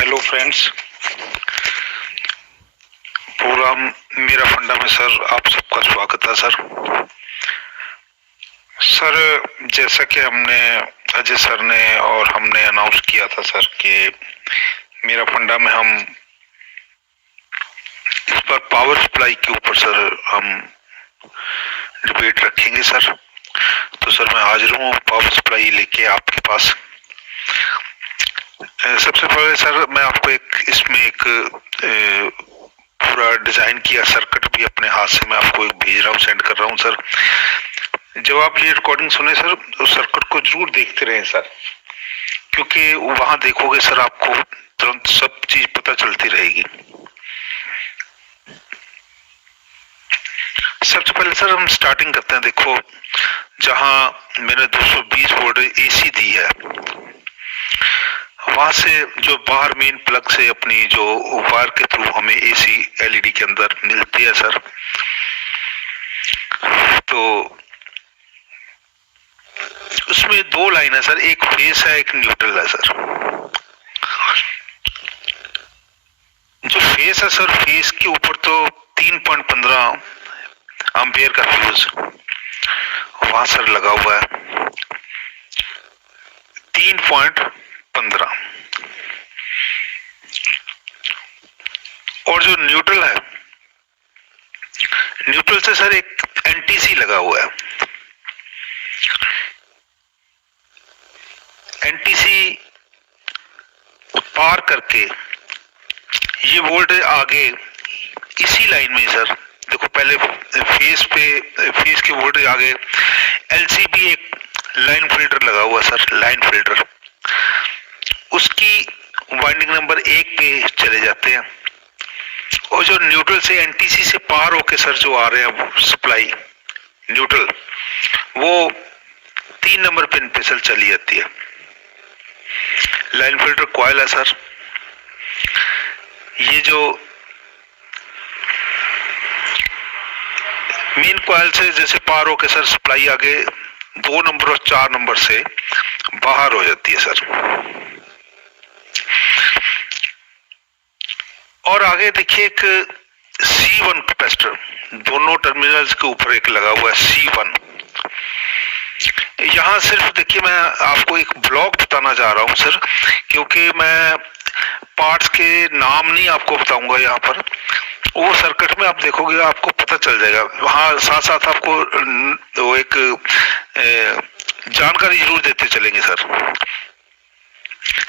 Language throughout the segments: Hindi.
हेलो फ्रेंड्स, प्रोग्राम मेरा फंडा में सर आप सबका स्वागत है सर। जैसा कि हमने अजय सर ने और हमने अनाउंस किया था सर कि मेरा फंडा में हम इस पर पावर सप्लाई के ऊपर सर हम डिबेट रखेंगे सर। तो सर मैं हाजिर हूँ पावर सप्लाई लेके आपके पास। सबसे पहले सर मैं आपको एक पूरा डिजाइन किया सर्किट भी अपने हाथ से मैं आपको एक भेज रहा हूँ, सेंड कर रहा हूँ सर। जब आप ये रिकॉर्डिंग सुने सर उस सर्किट को जरूर देखते रहें सर, क्योंकि वहां देखोगे सर आपको तुरंत सब चीज पता चलती रहेगी। सबसे पहले सर हम स्टार्टिंग करते हैं। देखो जहां मैंने 220 वोल्ट एसी दी है, वहां से जो बाहर मेन प्लग से अपनी जो वायर के थ्रू हमें एसी एलईडी के अंदर मिलती है सर, तो उसमें दो लाइन है सर, एक फेस है एक न्यूट्रल है सर। जो फेस है सर, फेस के ऊपर तो 3.15 एम्पियर का फ्यूज वहां सर लगा हुआ है, 3.15। और जो न्यूट्रल है, न्यूट्रल से सर एक एनटीसी लगा हुआ है। एनटीसी पार करके ये वोल्टेज आगे इसी लाइन में सर, देखो पहले फेस के वोल्टेज आगे एलसीबी एक लाइन फिल्टर लगा हुआ सर, लाइन फिल्टर उसकी वाइंडिंग नंबर 1 पे चले जाते हैं। और जो न्यूट्रल से एनटीसी से पार होके सर जो आ रहे हैं सप्लाई न्यूट्रल, वो 3 नंबर पिन पे सर चली जाती है। लाइन फिल्टर कॉइल है सर, ये जो मेन कॉइल से जैसे पार होके सर सप्लाई आगे 2 नंबर और 4 नंबर से बाहर हो जाती है सर। और आगे देखिए एक C1 कैपेसिटर दोनों टर्मिनल्स के ऊपर एक लगा हुआ है C1। यहाँ सिर्फ देखिए मैं आपको एक ब्लॉक बताना चाह रहा हूँ सर, क्योंकि मैं पार्ट्स के नाम नहीं आपको बताऊंगा यहाँ पर, वो सर्किट में आप देखोगे आपको पता चल जाएगा। वहाँ साथ साथ आपको वो एक जानकारी जरूर देते चलेंगे सर।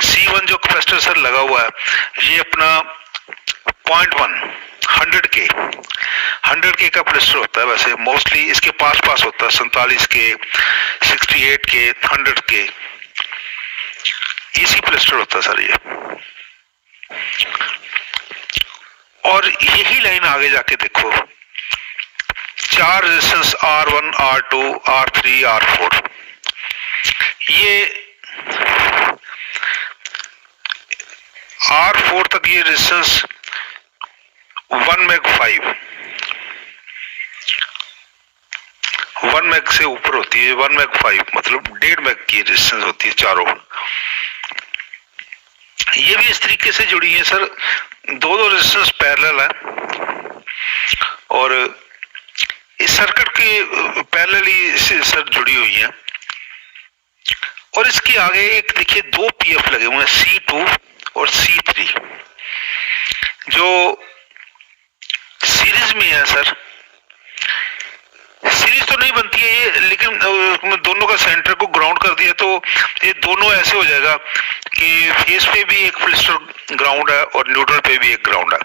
C1 जो कैपेसिटर सर लगा हुआ है, ये अपना 100 के का प्लेस्टर होता है। वैसे मोस्टली इसके पास होता है 47 के, 68 के, 100 के एसी प्लेस्टर होता है सर ये। और यही लाइन आगे जाके देखो 4 resistance R1, R2, R3, R4, ये R4 तक ये रेजिस्टेंस 1 meg से ऊपर होती है। 1 meg 5 मतलब 1.5 meg की रेजिस्टेंस होती है चारों। ये भी इस तरीके से जुड़ी है सर, दो रेजिस्टेंस पैरेलल है और इस सर्किट के पैरेलली सर जुड़ी हुई है। और इसके आगे एक देखिए 2 पीएफ लगे हुए हैं, C2 और C3, जो सीरीज में है सर। सीरीज तो नहीं बनती है ये, लेकिन दोनों का सेंटर को ग्राउंड कर दिया तो ये दोनों ऐसे हो जाएगा कि फेस पे भी एक प्लेस्टर ग्राउंड है और न्यूट्रल पे भी एक ग्राउंड है।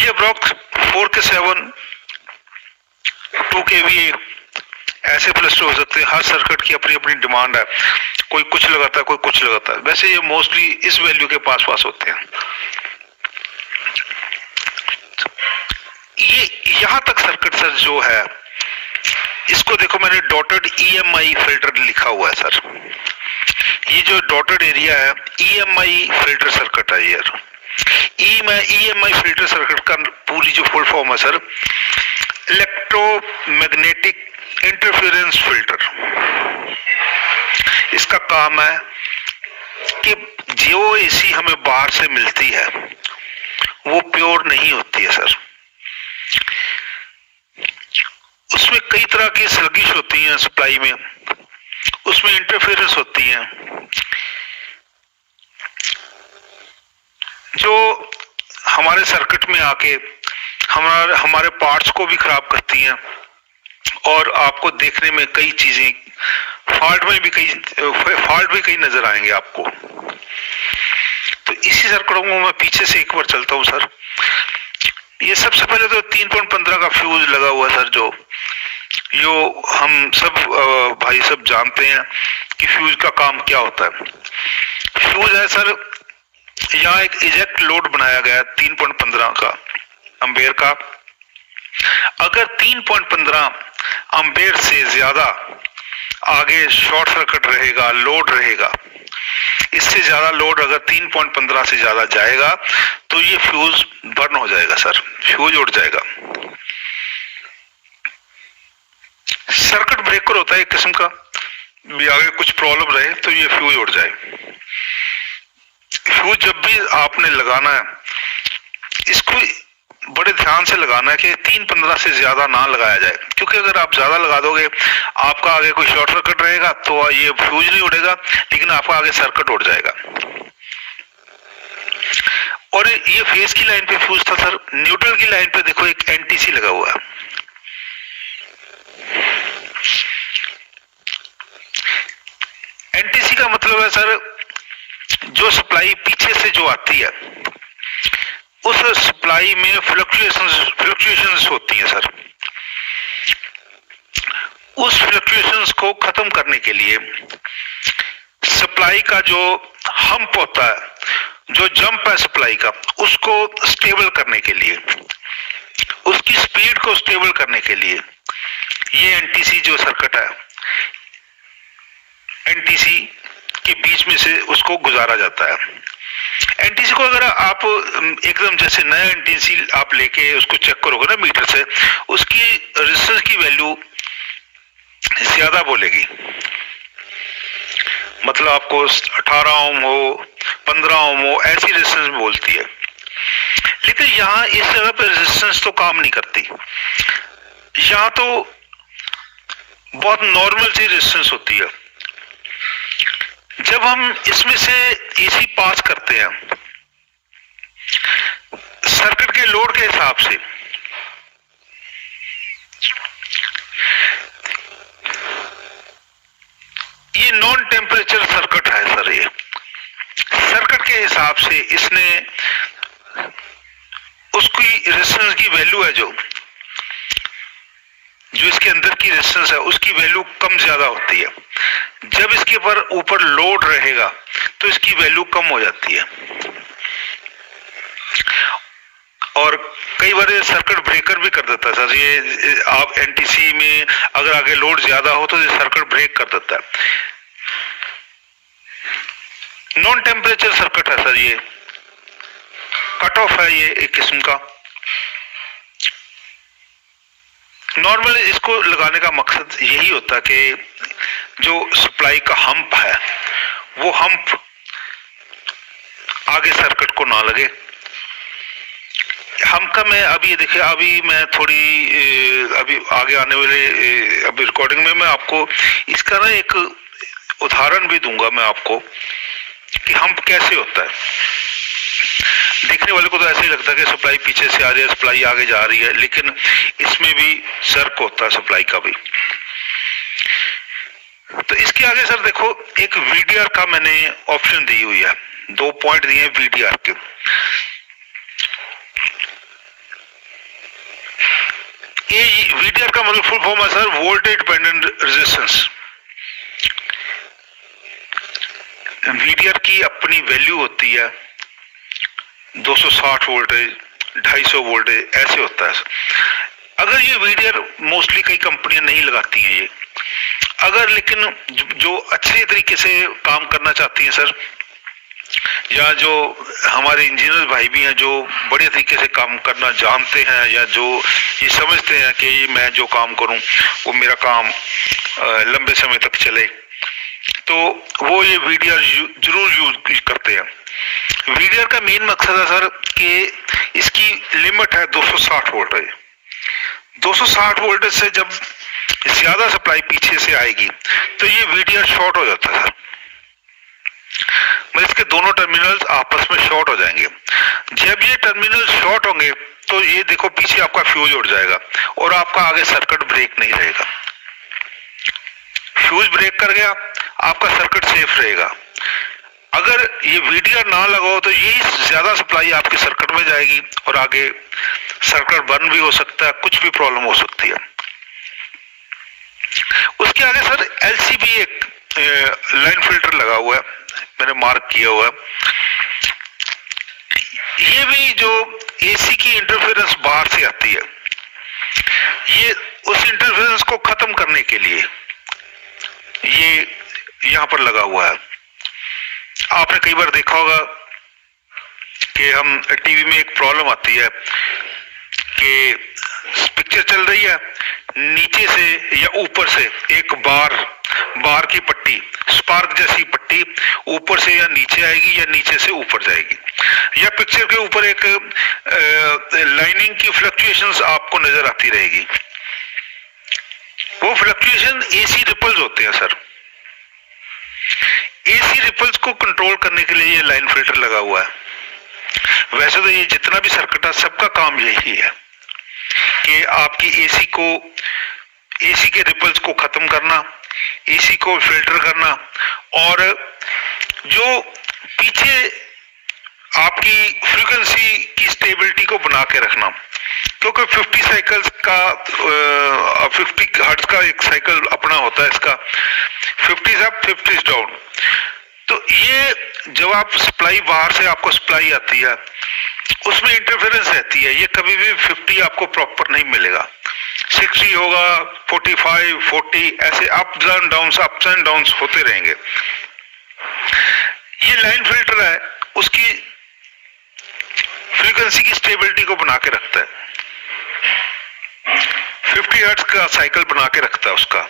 ये ब्लॉक 4 के 7, 2 के भी ऐसे प्लेस्टर हो सकते हैं। हर सर्किट की अपनी अपनी डिमांड है, कोई कुछ लगाता है कोई कुछ लगाता है। वैसे ये मोस्टली इस वैल्यू के पास होते हैं। ये यहां तक सर्किट सर जो है, इसको देखो मैंने डॉटेड EMI फिल्टर लिखा हुआ है सर। ये जो डॉटेड एरिया है EMI फिल्टर सर्किट है यार। EMI फिल्टर सर्किट का पूरी जो फुल फॉर्म है सर, इलेक्ट्रोमैग्नेटिक इंटरफेरेंस फिल्टर। इसका काम है कि जो एसी हमें बाहर से मिलती है वो प्योर नहीं होती है सर। उसमें कई तरह की स्लगिश होती हैं सप्लाई में, उसमें इंटरफेरेंस होती हैं जो हमारे सर्किट में आके हमारे पार्ट्स को भी खराब करती हैं और आपको देखने में कई चीजें फॉल्ट भी कई नजर आएंगे आपको। तो इसी सर्किटों को मैं पीछे से एक बार चलता हूं सर। ये सबसे पहले तो 3.15 का फ्यूज लगा हुआ सर, जो हम सब भाई सब जानते हैं कि फ्यूज का काम क्या होता है। फ्यूज है सर, यहाँ एक इजेक्ट लोड बनाया गया है 3.15 का एम्पेयर का। अगर 3.15 एम्पेयर से ज्यादा आगे शॉर्ट सर्किट रहेगा, लोड रहेगा, इससे ज्यादा लोड अगर 3.15 से ज्यादा जाएगा तो ये फ्यूज बर्न हो जाएगा सर, फ्यूज उड़ जाएगा। सर्किट ब्रेकर होता है एक किस्म का, भी आगे कुछ प्रॉब्लम रहे तो ये फ्यूज उड़ जाए। फ्यूज जब भी आपने लगाना है इसको बड़े ध्यान से लगाना है कि 3.15 से ज्यादा ना लगाया जाए, क्योंकि अगर आप ज्यादा लगा दोगे आपका आगे कोई शॉर्ट सर्किट रहेगा तो ये फ्यूज नहीं उड़ेगा, लेकिन आपका आगे सर्किट उड़ जाएगा। और ये फेज की लाइन पे फ्यूज था सर। न्यूट्रल की लाइन पे देखो एक एनटीसी लगा हुआ है। एनटीसी का मतलब है सर जो सप्लाई पीछे से जो आती है उस सप्लाई में फ्लक्चुएशंस होती हैं सर। उस फ्लक्चुएशंस को खत्म करने के लिए सप्लाई का जो हम्प होता है, जो जंप है सप्लाई का, उसको स्टेबल करने के लिए, उसकी स्पीड को स्टेबल करने के लिए ये एनटीसी जो सर्किट है, एनटीसी के बीच में से उसको गुजारा जाता है। एनटीसी को अगर आप एकदम जैसे नया एनटीसी आप लेके उसको चेक करोगे ना मीटर से, उसकी रेजिस्टेंस की वैल्यू ज्यादा बोलेगी। मतलब आपको 18 ओम हो, 15 ओम हो, ऐसी रेजिस्टेंस बोलती है। लेकिन यहाँ इस जगह पे रेजिस्टेंस तो काम नहीं करती। यहाँ तो बहुत नॉर्मल सी रेजिस्टेंस होती है। जब हम इसमें से एसी पास करते हैं सर्किट के लोड के हिसाब से, ये नॉन टेम्परेचर सर्किट है सर। ये सर्किट के हिसाब से इसने उसकी रेजिस्टेंस की वैल्यू है, जो इसके अंदर की रेजिस्टेंस है उसकी वैल्यू कम ज्यादा होती है। जब इसके ऊपर लोड रहेगा तो इसकी वैल्यू कम हो जाती है। और कई बार ये सर्किट ब्रेकर भी कर देता है सर। ये आप एनटीसी में अगर आगे लोड ज्यादा हो तो ये सर्किट ब्रेक कर देता है। नॉन टेम्परेचर सर्किट है सर, ये कट ऑफ है ये एक किस्म का। नॉर्मली इसको लगाने का मकसद यही होता है कि जो सप्लाई का हम्प है वो हम्प आगे सर्किट को ना लगे। हम्प का मैं अभी देखिए, अभी मैं थोड़ी अभी आगे आने वाले अभी रिकॉर्डिंग में मैं आपको इसका ना एक उदाहरण भी दूंगा मैं आपको कि हम्प कैसे होता है। देखने वाले को तो ऐसे ही लगता है कि सप्लाई पीछे से आ रही है, सप्लाई आगे जा रही है, लेकिन इसमें भी सर्क होता है सप्लाई का भी। तो इसके आगे सर देखो एक वीडीआर का मैंने ऑप्शन दी हुई है, 2 पॉइंट दिए वीडीआर के। ये वीडीआर का मतलब फुल फॉर्म है sir voltage dependent resistance. VDR की अपनी वैल्यू होती है 260 वोल्टेज, 250 वोल्टेज, ऐसे होता है। अगर ये वीडीआर मोस्टली कई कंपनियां नहीं लगाती हैं ये, अगर लेकिन जो अच्छे तरीके से काम करना चाहती हैं सर, या जो हमारे इंजीनियर भाई भी हैं जो बढ़िया तरीके से काम करना जानते हैं, या जो ये समझते हैं कि मैं जो काम करूं वो मेरा काम लंबे समय तक चले, तो वो ये वीडीआर जरूर यूज करते हैं। वीडीआर का मेन मकसद है सर कि इसकी लिमिट है 260 वोल्ट है। 260 वोल्ट से जब ज्यादा सप्लाई पीछे से आएगी तो ये वीडीआर शॉर्ट हो जाता है सर, मतलब इसके दोनों टर्मिनल्स आपस में शॉर्ट हो जाएंगे। जब ये टर्मिनल शॉर्ट होंगे तो ये देखो पीछे आपका फ्यूज उड़ जाएगा और आपका आगे सर्किट ब्रेक नहीं रहेगा। फ्यूज ब्रेक कर गया, आपका सर्किट सेफ रहेगा। अगर ये वीडीआर ना लगाओ तो यही ज्यादा सप्लाई आपके सर्किट में जाएगी और आगे सर्किट बर्न भी हो सकता है, कुछ भी प्रॉब्लम हो सकती है। उसके आगे सर एलसीबी एक लाइन फिल्टर लगा हुआ है, मैंने मार्क किया हुआ है। ये भी जो एसी की इंटरफेरेंस बाहर से आती है, ये उस इंटरफेरेंस को खत्म करने के लिए ये यहां पर लगा हुआ है। आपने कई बार देखा होगा कि हम टीवी में एक प्रॉब्लम आती है कि पिक्चर चल रही है, नीचे से या ऊपर से एक बार की पट्टी, स्पार्क जैसी पट्टी ऊपर से या नीचे आएगी या नीचे से ऊपर जाएगी, या पिक्चर के ऊपर एक लाइनिंग की फ्लक्चुएशंस आपको नजर आती रहेगी। वो फ्लक्चुएशन एसी रिपल्स होते हैं सर। एसी रिपल्स को कंट्रोल करने के लिए ये लाइन फिल्टर लगा हुआ है। वैसे तो ये जितना भी सर्किट है सबका काम यही है कि आपकी एसी के रिपल्स को खत्म करना, एसी को फिल्टर करना और जो पीछे आपकी फ्रीक्वेंसी की स्टेबिलिटी को बना के रखना। क्योंकि 50 साइकिल्स का 50 हर्ट्ज का एक साइकिल अपना होता है इसका, 50 अप 50 डाउन। तो ये जब आप सप्लाई बाहर से आपको सप्लाई आती है उसमें इंटरफेरेंस रहती है, ये कभी भी 50 आपको प्रॉपर नहीं मिलेगा। 60 होगा, 45, 40 ऐसे अप्स एंड डाउन्स होते रहेंगे। ये लाइन फिल्टर है, उसकी फ्रीक्वेंसी की स्टेबिलिटी को बना के रखता है, 50 हर्ट्ज का साइकिल बना के रखता है उसका।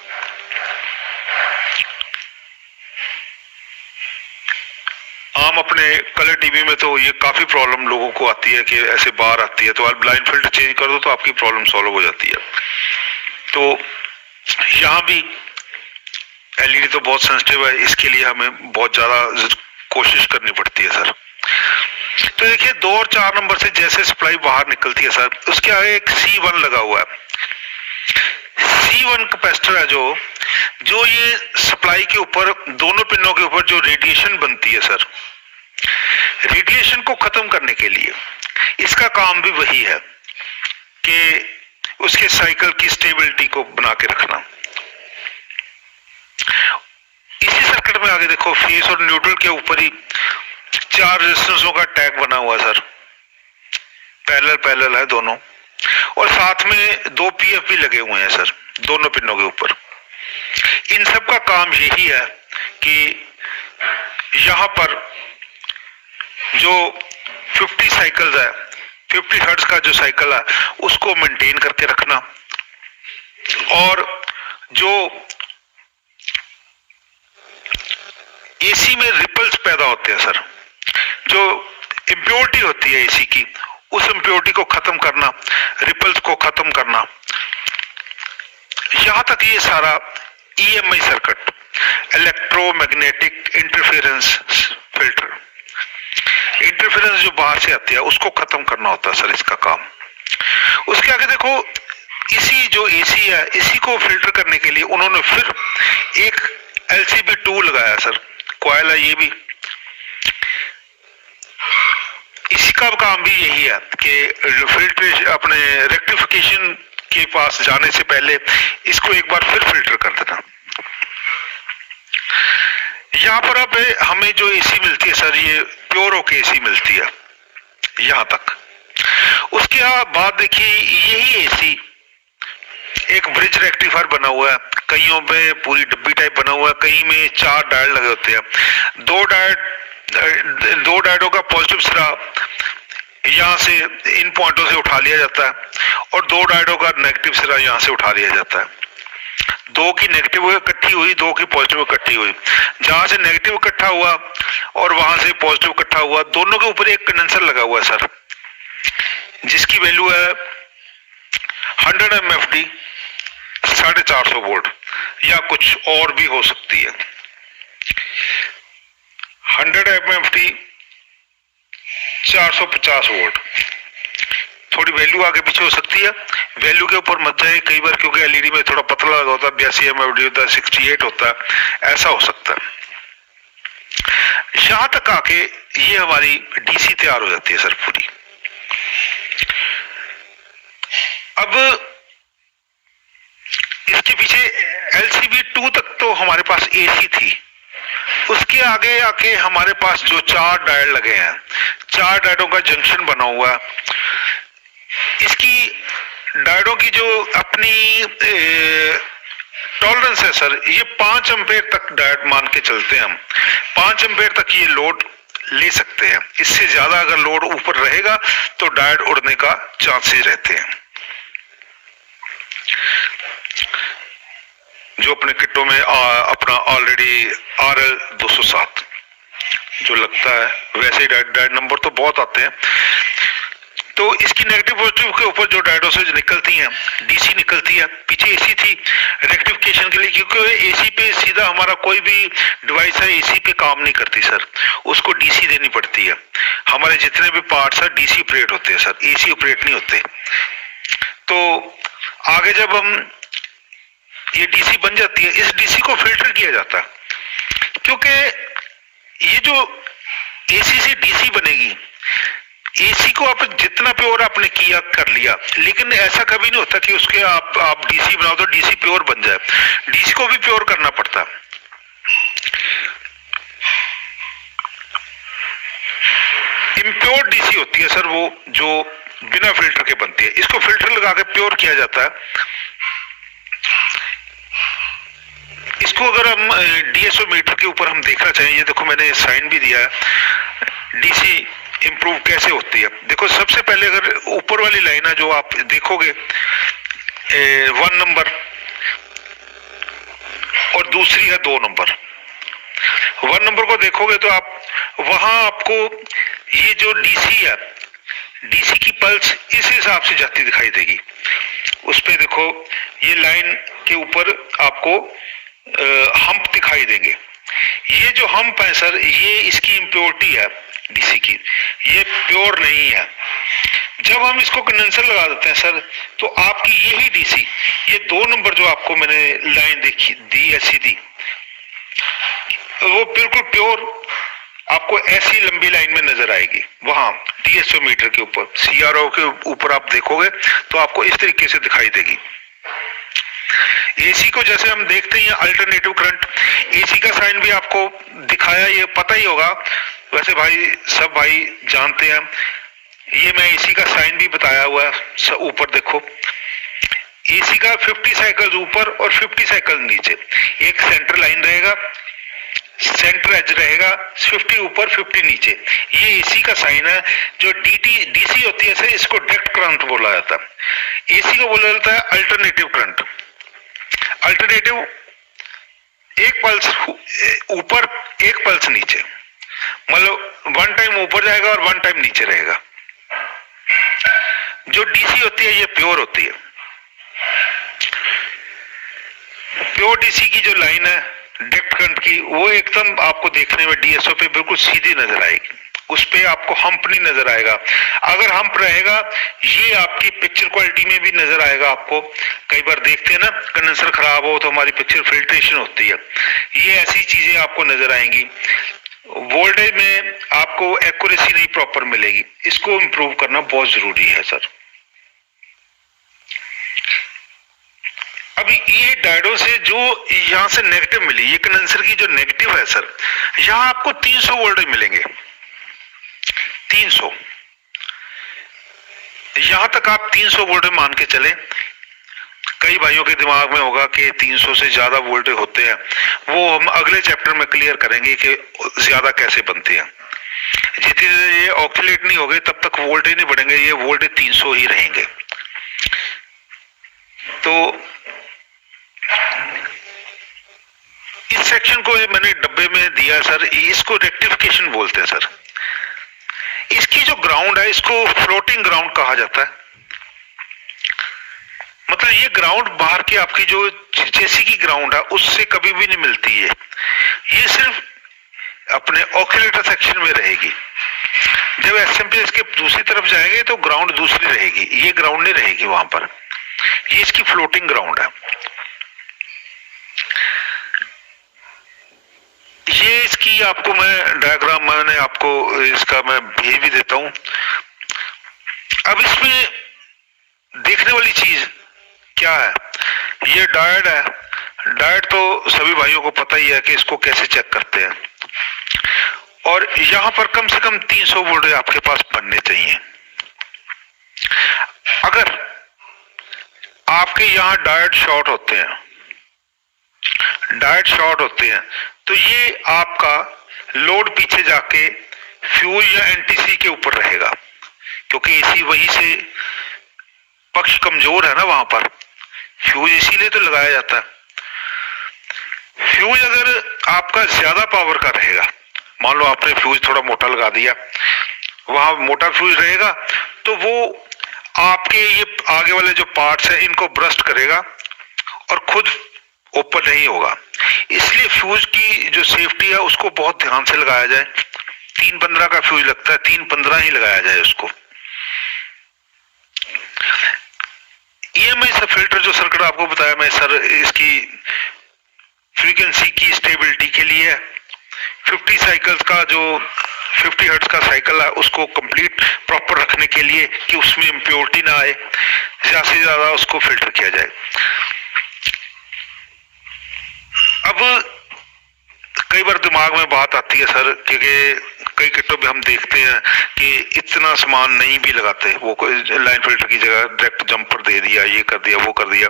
आम अपने कलर टीवी में तो ये काफी प्रॉब्लम लोगों को आती है कि ऐसे बार आती है, तो आप लाइन फिल्टर चेंज कर दो तो आपकी प्रॉब्लम सॉल्व हो जाती है। तो यहाँ भी एलईडी तो बहुत सेंसिटिव है, इसके लिए हमें बहुत ज्यादा कोशिश करनी पड़ती है सर। तो देखिए 2 और 4 नंबर से जैसे सप्लाई बाहर निकलती है सर, उसके आगे एक C1 लगा हुआ है। C1 कैपेसिटर है जो ये सप्लाई के ऊपर दोनों पिनों के ऊपर जो रेडिएशन बनती है सर, रेडिएशन को खत्म करने के लिए इसका काम भी वही है कि उसके साइकिल की स्टेबिलिटी को बना के रखना। इसी सर्किट में आगे देखो फेस और न्यूट्रल के ऊपर ही 4 रेजिस्टेंसों का टैग बना हुआ है सर, पैरेलल है दोनों, और साथ में 2 पीएफ भी लगे हुए हैं सर दोनों पिनों के ऊपर। इन सब का काम यही है कि यहां पर जो 50 साइकिल्स है, 50 हर्ट्ज का जो साइकिल है उसको मेंटेन करके रखना, और जो एसी में रिपल्स पैदा होते हैं सर, जो इम्प्योरिटी होती है एसी की, उस इम्प्योरिटी को खत्म करना, रिपल्स को खत्म करना। यहां तक ये सारा EMI circuit, electromagnetic interference filter, interference जो बाहर से आती है उसको खत्म करना होता है सर इसका काम। उसके आगे देखो इसी जो एसी है इसी को फिल्टर करने के लिए उन्होंने फिर एक LCB2 लगाया सर, कॉइल है ये भी। इसी का काम भी यही है कि फिल्ट्रेशन अपने रेक्टिफिकेशन के पास जाने से पहले इसको एक बार फिर फिल्टर कर देना। यहाँ पर अब हमें जो एसी मिलती है सर, ये प्योर होके एसी मिलती है यहां तक। उसके बाद देखिए यही एसी एक ब्रिज रेक्टिफायर बना हुआ है, कईयों पे पूरी डब्बी टाइप बना हुआ है, कहीं में 4 डायोड लगे होते हैं। 2 डायोडों का पॉजिटिव सिरा यहां से इन पॉइंटों से उठा लिया जाता है और 2 डायोडों का नेगेटिव सिरा यहां से उठा लिया जाता है। दो की नेगेटिव इकट्ठी हुई, दो की पॉजिटिव इकट्ठी हुई। जहां से नेगेटिव इकट्ठा हुआ और वहां से पॉजिटिव इकट्ठा हुआ, दोनों के ऊपर एक कंडेंसर लगा हुआ है सर, जिसकी वैल्यू है 100 MFD 450 वोल्ट, या कुछ और भी हो सकती है। 100 MFD 450 वोल्ट, थोड़ी वैल्यू आगे पीछे हो सकती है, वैल्यू के ऊपर मत जाए कई बार, क्योंकि एलईडी में थोड़ा पतला होता है, 82 MFD होता है, 68 होता है, ऐसा हो सकता है। यहां तक आके ये हमारी डीसी तैयार हो जाती है सर पूरी। अब इसके पीछे LCB 2 तक तो हमारे पास एसी थी, उसके आगे आके हमारे पास जो 4 डायोड लगे हैं, 4 डायोडों का जंक्शन बना हुआ है। इसकी डायोडों की जो अपनी टॉलरेंस है सर, ये 5 एम्पेयर तक डायोड मान के चलते हैं हम। 5 एम्पेयर तक ये लोड ले सकते हैं, इससे ज्यादा अगर लोड ऊपर रहेगा तो डायोड उड़ने का चांसेस रहते हैं। जो अपने किटों में अपना ऑलरेडी RL 207 जो लगता है, वैसे डायोड नंबर तो बहुत आते हैं। तो इसकी नेगेटिव पॉजिटिव के ऊपर जो डायोडों से निकलती हैं, डीसी निकलती है। पीछे एसी थी रेक्टिफिकेशन के लिए, क्योंकि एसी पे सीधा हमारा कोई भी डिवाइस है एसी पे काम नहीं करती सर, उसको डीसी देनी पड़ती है। हमारे जितने भी पार्ट्स है डीसी ऑपरेट होते हैं सर, एसी ऑपरेट नहीं होते। तो आगे जब हम ये डीसी बन जाती है, इस डीसी को फिल्टर किया जाता है, क्योंकि ये जो एसी से डीसी बनेगी, एसी को आप जितना प्योर आपने किया कर लिया, लेकिन ऐसा कभी नहीं होता कि उसके आप डीसी बनाओ तो डीसी प्योर बन जाए, डीसी को भी प्योर करना पड़ता। इम्प्योर डीसी होती है सर वो, जो बिना फिल्टर के बनती है, इसको फिल्टर लगा के प्योर किया जाता है। इसको अगर हम डीएसओ मीटर के ऊपर हम देखना चाहें, ये देखो मैंने साइन भी दिया है, डीसी इंप्रूव कैसे होती है। देखो सबसे पहले अगर ऊपर वाली लाइन है जो आप देखोगे 1 नंबर और दूसरी है 2 नंबर, 1 नंबर को देखोगे तो आप वहां आपको ये जो डीसी है, डीसी की पल्स इस हिसाब से जाती दिखाई देगी। उस पे देखो ये लाइन के ऊपर आपको हम्प दिखाई देंगे। ये जो हम्प है सर, ये इसकी इम्प्योरिटी है डीसी की, ये प्योर नहीं है। जब हम इसको कंडेंसर लगा देते हैं सर, तो आपकी यही डीसी, ये 2 नंबर जो आपको मैंने लाइन देखी दी है सीधी, वो बिल्कुल प्योर आपको ऐसी लंबी लाइन में नजर आएगी। वहां डीएसओ मीटर के ऊपर, सीआरओ के ऊपर आप देखोगे तो आपको इस तरीके से दिखाई देगी। एसी को जैसे हम देखते हैं अल्टरनेटिव करंट, एसी का साइन भी आपको दिखाया, ये पता ही होगा वैसे भाई, सब भाई जानते हैं। ये मैं एसी का साइन भी बताया हुआ है, ऊपर देखो एसी का 50 साइकिल ऊपर और 50 साइकिल नीचे, एक सेंटर लाइन रहेगा, सेंटर एज रहेगा, 50 ऊपर 50 नीचे। ये एसी का साइन है। जो डीसी होती है सर, इसको डायरेक्ट करंट बोला जाता है, एसी को बोला जाता है अल्टरनेटिव करंट। अल्टरनेटिव, एक पल्स ऊपर एक पल्स नीचे, मतलब 1 टाइम ऊपर जाएगा और 1 टाइम नीचे रहेगा। जो डीसी होती है ये प्योर होती है। प्योर डीसी की जो लाइन है डायरेक्ट करंट की, वो एकदम आपको देखने में डीएसओ पे बिल्कुल सीधी नजर आएगी, उस पे आपको हम्प नहीं नजर आएगा। अगर हम्प रहेगा, ये आपकी पिक्चर क्वालिटी में भी नजर आएगा आपको। कई बार देखते हैं ना, कंडेंसर खराब हो तो हमारी पिक्चर फिल्ट्रेशन होती है, ये ऐसी चीजें आपको नजर आएंगी। वोल्टेज में आपको एक्यूरेसी नहीं प्रॉपर मिलेगी, इसको इंप्रूव करना बहुत जरूरी है सर। अभी ये डायोडों से जो यहां से नेगेटिव मिली, ये कंडेंसर की जो नेगेटिव है सर, यहां आपको 300 वोल्टेज मिलेंगे, 300। यहां तक आप 300 वोल्टेज मान के चले। कई भाइयों के दिमाग में होगा कि 300 से ज्यादा वोल्टेज होते हैं, वो हम अगले चैप्टर में क्लियर करेंगे कि ज्यादा कैसे बनते हैं। जितनी देर ये ऑक्सीलेट नहीं होंगे तब तक वोल्टेज नहीं बढ़ेंगे, ये वोल्टेज 300 ही रहेंगे। तो सेक्शन को मैंने डब्बे में दिया सर, इसको रेक्टिफिकेशन बोलते हैं सर। इसकी जो ग्राउंड है इसको फ्लोटिंग ग्राउंड कहा जाता है। मतलब ये ग्राउंड बाहर की आपकी जो चेसी की ग्राउंड है उससे कभी भी नहीं मिलती है, ये सिर्फ अपने ऑक्यूलेटर सेक्शन में रहेगी। जब एसएमपीएस के दूसरी तरफ जाएंगे तो ग्राउंड दूसरी रहेगी, ये ग्राउंड नहीं रहेगी वहां पर, ये इसकी फ्लोटिंग ग्राउंड है। ये इसकी आपको मैं डायग्राम मैंने आपको इसका मैं भेज भी देता हूं। अब इसमें देखने वाली चीज क्या है, ये डायड है। डायड तो सभी भाइयों को पता ही है कि इसको कैसे चेक करते हैं, और यहां पर कम से कम 300 वोल्ट आपके पास बनने चाहिए। अगर आपके यहां डायड शॉर्ट होते हैं, डायड शॉर्ट होते हैं, तो ये आपका लोड पीछे जाके फ्यूज या एनटीसी के ऊपर रहेगा, क्योंकि एसी वहीं से पक्ष कमजोर है ना वहां पर, फ्यूज इसीलिए तो लगाया जाता है। फ्यूज अगर आपका ज्यादा पावर का रहेगा, मान लो आपने फ्यूज थोड़ा मोटा लगा दिया, वहां मोटा फ्यूज रहेगा तो वो आपके ये आगे वाले जो पार्ट्स है इनको ब्रस्ट करेगा और खुद ओपन नहीं होगा। इसलिए फ्यूज की जो सेफ्टी है उसको बहुत ध्यान से लगाया जाए। 315 का फ्यूज लगता है, 315 ही लगाया जाए उसको। ईएमआई फिल्टर जो सर्किट आपको बताया मैं सर, इसकी फ्रीक्वेंसी की स्टेबिलिटी के लिए 50 साइकिल्स का जो 50 हर्ट्ज का साइकिल है उसको कंप्लीट प्रॉपर रखने के लिए कि उसमें इम्प्योरिटी ना आए, ज्यादा से ज्यादा उसको फिल्टर किया जाए। अब कई बार दिमाग में बात आती है सर, क्योंकि कई किटों में हम देखते हैं कि इतना सामान नहीं भी लगाते, वो कोई लाइन फिल्टर की जगह डायरेक्ट जंपर दे दिया, ये कर दिया, वो कर दिया।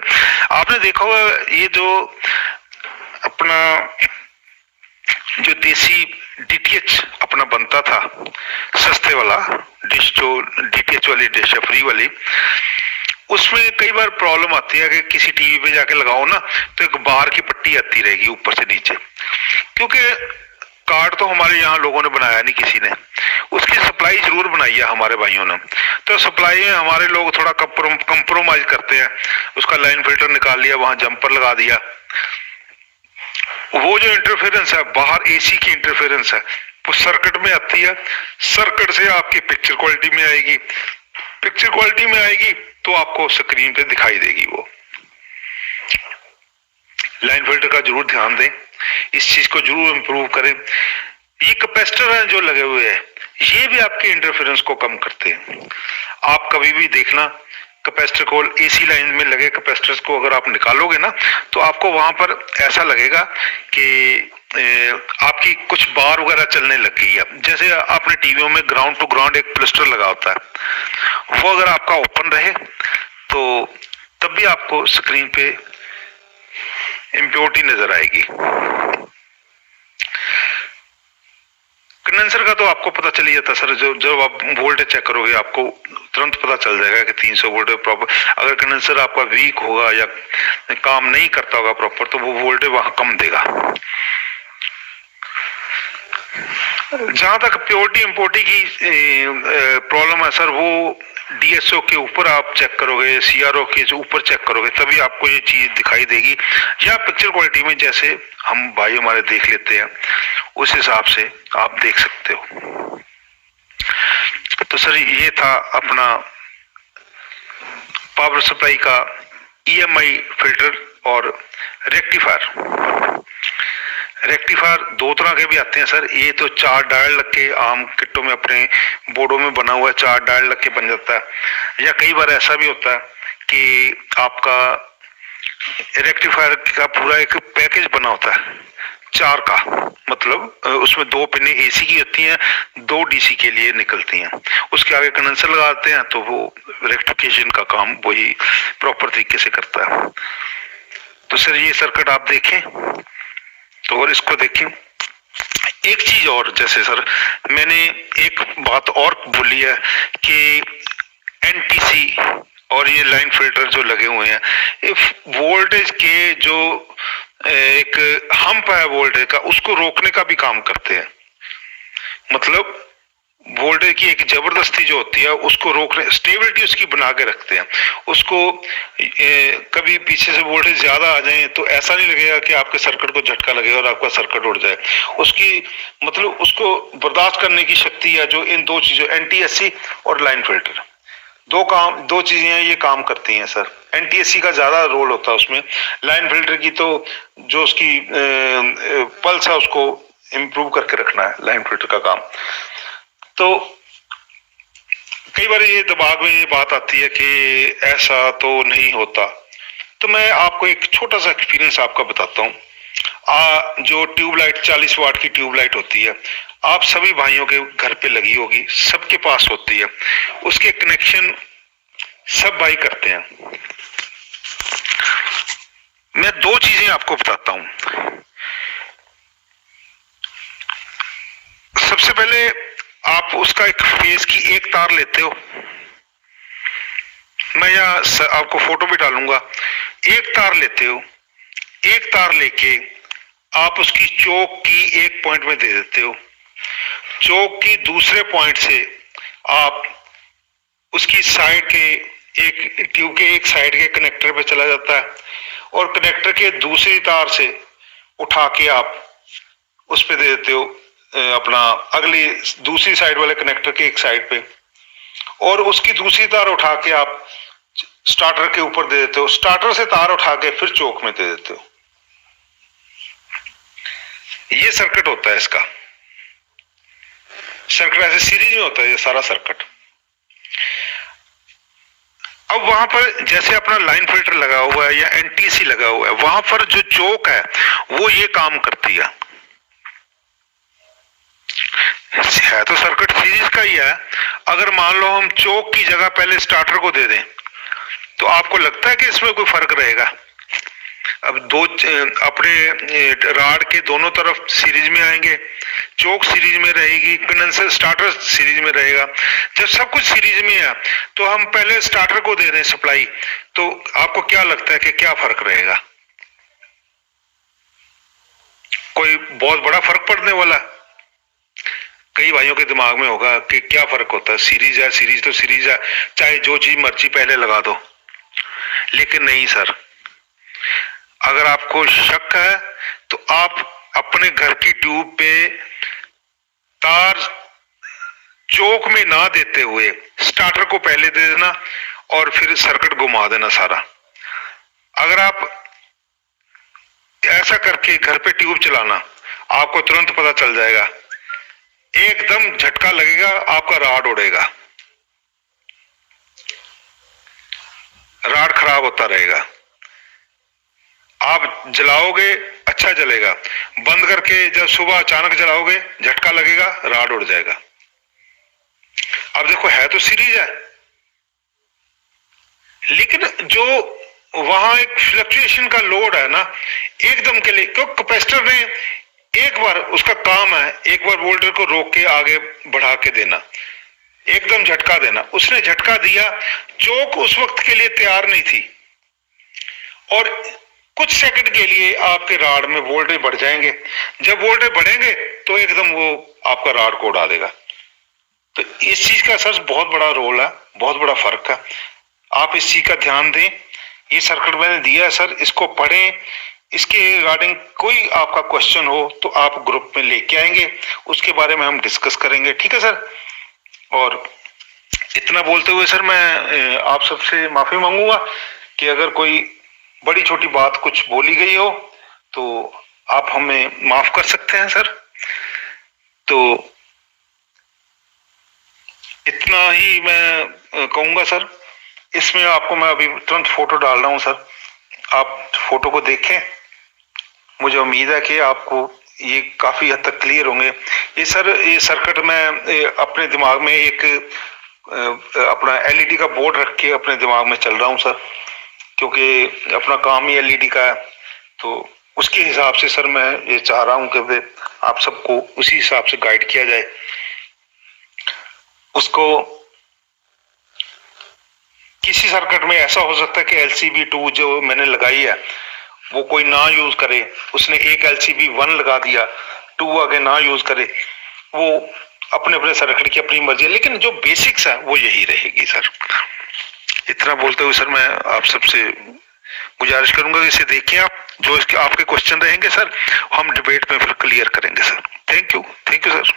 आपने देखा होगा ये जो अपना जो देसी डीटीएच अपना बनता था सस्ते वाला डिश, जो डीटीएच वाली डिश है फ्री वाली, उसमें कई बार प्रॉब्लम आती है कि किसी टीवी पे जाके लगाओ ना तो एक बार की पट्टी आती रहेगी ऊपर से नीचे, क्योंकि कार्ड तो हमारे यहाँ लोगों ने बनाया नहीं किसी ने, उसकी सप्लाई जरूर बनाई है हमारे भाइयों ने। तो सप्लाई में हमारे लोग थोड़ा कंप्रोमाइज करते हैं, उसका लाइन फिल्टर निकाल लिया, वहां जंपर लगा दिया। वो जो इंटरफेरेंस है बाहर एसी की इंटरफेरेंस है वो सर्किट में आती है, सर्किट से आपकी पिक्चर क्वालिटी में आएगी, पिक्चर क्वालिटी में आएगी तो आपको स्क्रीन पे दिखाई देगी। वो लाइन फिल्टर का जरूर ध्यान दें, इस चीज को जरूर इंप्रूव करें। ये कैपेसिटर हैं जो लगे हुए हैं, ये भी आपके इंटरफेरेंस को कम करते हैं। आप कभी भी देखना कैपेसिटर को, एसी लाइन में लगे कैपेसिटर्स को अगर आप निकालोगे ना तो आपको वहां पर ऐसा लगेगा कि आपकी कुछ बार वगैरह चलने लग गई है। जैसे आपने टीवियों में ग्राउंड टू ग्राउंड एक प्लस्टर लगा होता है, वो अगर आपका ओपन रहे तो तब भी आपको स्क्रीन पे इम्प्योरिटी नजर आएगी। कंडेंसर का तो आपको पता चल ही जाता सर, जब आप वोल्टेज चेक करोगे आपको तुरंत पता चल जाएगा कि 300 वोल्ट प्रॉपर। अगर कंडेंसर आपका वीक होगा या काम नहीं करता होगा प्रॉपर तो वो वोल्टेज वहां कम देगा। जहां तक प्योरिटी इम्पोर्टी की प्रॉब्लम है सर, वो डीएसओ के ऊपर आप चेक करोगे, सीआरओ के ऊपर चेक करोगे तभी आपको ये चीज दिखाई देगी, या पिक्चर क्वालिटी में जैसे हम भाई हमारे देख लेते हैं उस हिसाब से आप देख सकते हो। तो सर ये था अपना पावर सप्लाई का ईएमआई फिल्टर और रेक्टिफायर। रेक्टिफायर दो तरह के भी आते हैं सर, ये तो 4 डायल लग के आम किट्टों में अपने बोर्डों में बना हुआ है, 4 डायल लग के बन जाता है। या कई बार ऐसा भी होता है कि आपका रेक्टिफायर का पूरा एक पैकेज बना होता है 4 का, मतलब उसमें 2 पिने एसी की होती हैं, 2 डीसी के लिए निकलती हैं, उसके आगे कंडेंसर लगाते हैं तो वो रेक्टिफिकेशन का काम वही प्रॉपर तरीके से करता है। तो सर ये सर्किट आप देखें तो, और इसको देखें। एक चीज और, जैसे सर मैंने एक बात और बोली है कि एनटीसी और ये लाइन फिल्टर जो लगे हुए हैं, वोल्टेज के जो एक हम्प है वोल्टेज का, उसको रोकने का भी काम करते हैं। मतलब वोल्टेज की एक जबरदस्ती जो होती है उसको रोकने, स्टेबिलिटी उसकी बना के रखते हैं उसको। कभी पीछे से वोल्टेज ज्यादा आ जाए तो ऐसा नहीं लगेगा कि आपके सर्किट को झटका लगेगा और आपका सर्किट उड़ जाए। उसकी मतलब उसको बर्दाश्त करने की शक्ति है जो इन दो चीजों, एनटीएससी और लाइन फिल्टर, दो चीजें हैं, ये काम करती हैं सर। एनटीएससी का ज्यादा रोल होता है उसमें, लाइन फिल्टर की तो जो उसकी पल्स है उसको इम्प्रूव करके रखना है लाइन फिल्टर का काम। तो कई बार ये दिमाग में ये बात आती है कि ऐसा तो नहीं होता, तो मैं आपको एक छोटा सा एक्सपीरियंस आपका बताता हूँ। जो ट्यूबलाइट 40 वाट की ट्यूबलाइट होती है, आप सभी भाइयों के घर पे लगी होगी, सबके पास होती है, उसके कनेक्शन सब भाई करते हैं। मैं दो चीजें आपको बताता हूं। सबसे पहले आप उसका एक फेस की एक तार लेते हो, मैं यहाँ आपको फोटो भी डालूंगा। एक तार लेते हो, एक तार लेके आप उसकी चौक की एक पॉइंट में दे देते हो, चौक की दूसरे पॉइंट से आप उसकी साइड के एक ट्यूब के एक साइड के कनेक्टर पे चला जाता है, और कनेक्टर के दूसरी तार से उठा के आप उस पे दे देते हो अपना अगली दूसरी साइड वाले कनेक्टर के एक साइड पे, और उसकी दूसरी तार उठा के आप स्टार्टर के ऊपर दे देते हो, स्टार्टर से तार उठा के फिर चौक में दे देते हो। ये सर्किट होता है इसका। सर्किट ऐसे सीरीज में होता है ये सारा सर्किट। अब वहां पर जैसे अपना लाइन फिल्टर लगा हुआ है या एनटीसी लगा हुआ है, वहां पर जो चौक है वो ये काम करती है तो सर्किट सीरीज का ही है। अगर मान लो हम चौक की जगह पहले स्टार्टर को दे दें, तो आपको लगता है कि इसमें कोई फर्क रहेगा? अब दो अपने राड के दोनों तरफ सीरीज में आएंगे, चौक सीरीज में रहेगी, कंडेंसर स्टार्टर सीरीज में रहेगा। जब सब कुछ सीरीज में है तो हम पहले स्टार्टर को दे दें सप्लाई, तो आपको क्या लगता है कि क्या फर्क रहेगा? कोई बहुत बड़ा फर्क पड़ने वाला? कई भाइयों के दिमाग में होगा कि क्या फर्क होता है, सीरीज है, सीरीज तो सीरीज है, चाहे जो चीज मर्जी पहले लगा दो। लेकिन नहीं सर, अगर आपको शक है तो आप अपने घर की ट्यूब पे तार चौक में ना देते हुए स्टार्टर को पहले दे देना और फिर सर्किट घुमा देना सारा। अगर आप ऐसा करके घर पे ट्यूब चलाना, आपको तुरंत पता चल जाएगा, एकदम झटका लगेगा, आपका राड उड़ेगा, राड खराब होता रहेगा। आप जलाओगे अच्छा जलेगा, बंद करके जब सुबह अचानक जलाओगे झटका लगेगा, राड उड़ जाएगा। अब देखो है तो सीरीज है, लेकिन जो वहां एक फ्लक्चुएशन का लोड है ना एकदम के लिए, क्यों कैपेसिटर ने एक बार उसका काम है एक बार वोल्टेज को रोक के आगे बढ़ा के देना, एकदम झटका देना। उसने झटका दिया, चौक उस वक्त के लिए तैयार नहीं थी, और कुछ सेकंड के लिए आपके राड में वोल्टेज बढ़ जाएंगे। जब वोल्टेज बढ़ेंगे तो एकदम वो आपका राड को उड़ा देगा। तो इस चीज का सर बहुत बड़ा रोल है, बहुत बड़ा फर्क है। आप इस चीज का ध्यान दें। ये सर्किट मैंने दिया है सर, इसको पढ़ें। इसके रिगार्डिंग कोई आपका क्वेश्चन हो तो आप ग्रुप में लेके आएंगे, उसके बारे में हम डिस्कस करेंगे, ठीक है सर। और इतना बोलते हुए सर मैं आप सबसे माफी मांगूंगा कि अगर कोई बड़ी छोटी बात कुछ बोली गई हो तो आप हमें माफ कर सकते हैं सर। तो इतना ही मैं कहूंगा सर। इसमें आपको मैं अभी तुरंत फोटो डाल रहा हूं सर, आप फोटो को देखें। मुझे उम्मीद है कि आपको ये काफी हद तक क्लियर होंगे। ये सर ये सर्किट में अपने दिमाग में एक अपना एलईडी का बोर्ड रख के अपने दिमाग में चल रहा हूं सर, क्योंकि अपना काम ही एलईडी का है। तो उसके हिसाब से सर मैं ये चाह रहा हूं कि आप सबको उसी हिसाब से गाइड किया जाए। उसको किसी सर्किट में ऐसा हो सकता है कि LCB2 जो मैंने लगाई है वो कोई ना यूज करे, उसने एक LCB 1 लगा दिया, 2 आगे ना यूज करे, वो अपने अपने सर्किट की अपनी मर्जी है, लेकिन जो बेसिक्स है वो यही रहेगी सर। इतना बोलते हुए सर मैं आप सबसे गुजारिश करूंगा कि इसे देखें आप, जो इसके आपके क्वेश्चन रहेंगे सर हम डिबेट में फिर क्लियर करेंगे सर। Thank you sir.